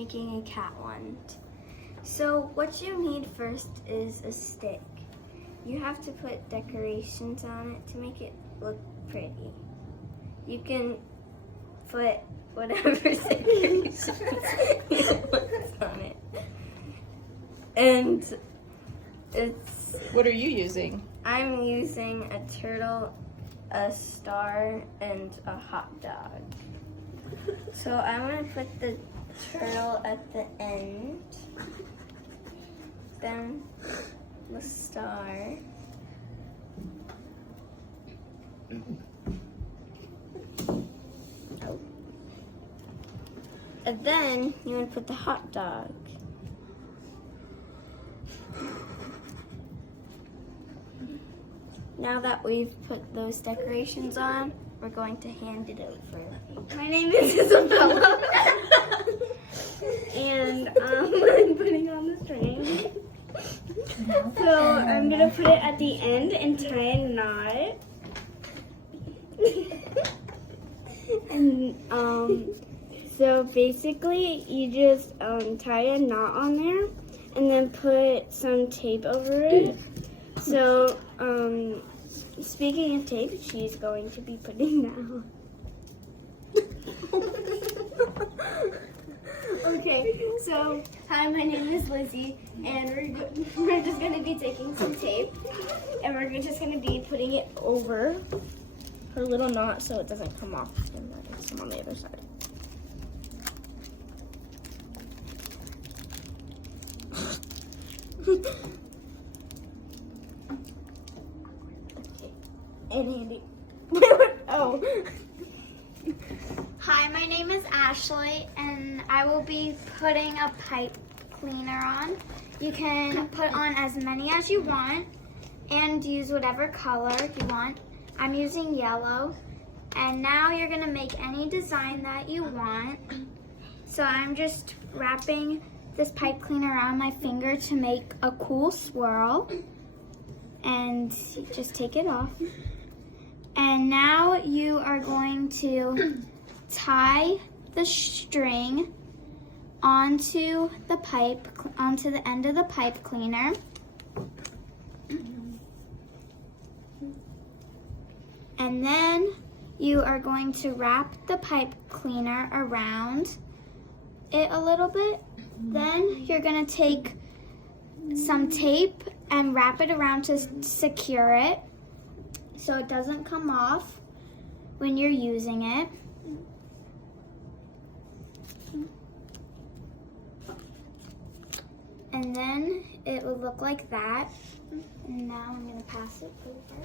making a cat one. So what you need first is a stick. You have to put decorations on it to make it look pretty. You can put whatever decorations you want on it. And it's... What are you using? I'm using a turtle, a star, and a hot dog. So I'm going to put the turtle at the end, then the star, and then you want to put the hot dog. Now that we've put those decorations on, we're going to hand it over. My name is Isabella, and I'm putting on the string. So I'm gonna put it at the end and tie a knot. And so basically, you just tie a knot on there, and then put some tape over it. So speaking of tape, she's going to be putting that on. Okay, so hi, my name is Lizzy, and we're just going to be taking some tape, and we're just going to be putting it over her little knot so it doesn't come off, and then it's on the other side. And Andy. Oh. Hi, my name is Ashley, and I will be putting a pipe cleaner on. You can put on as many as you want and use whatever color you want. I'm using yellow, and now you're going to make any design that you want. So I'm just wrapping this pipe cleaner around my finger to make a cool swirl, and just take it off. And now you are going to tie the string onto the end of the pipe cleaner. And then you are going to wrap the pipe cleaner around it a little bit. Then you're going to take some tape and wrap it around to secure it so it doesn't come off when you're using it. And then it will look like that. And now I'm going to pass it over.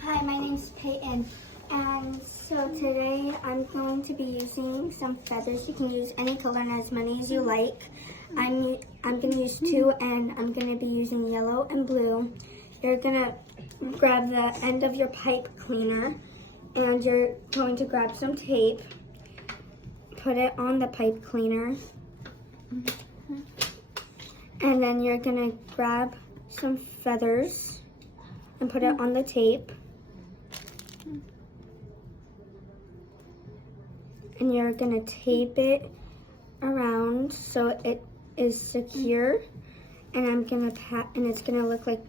Hi, my name's Payton, and so today I'm going to be using some feathers. You can use any color and as many as you like. I'm going to use 2, and I'm going to be using yellow and blue. You're going to grab the end of your pipe cleaner, and you're going to grab some tape, put it on the pipe cleaner, and then you're going to grab some feathers and put it on the tape. And you're going to tape it around so it is secure. And I'm going to and it's going to look like,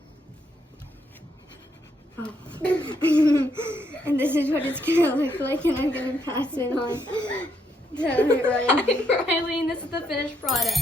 oh. And this is what it's going to look like, and I'm going to pass it on to Ryleigh. Ryleigh, this is the finished product.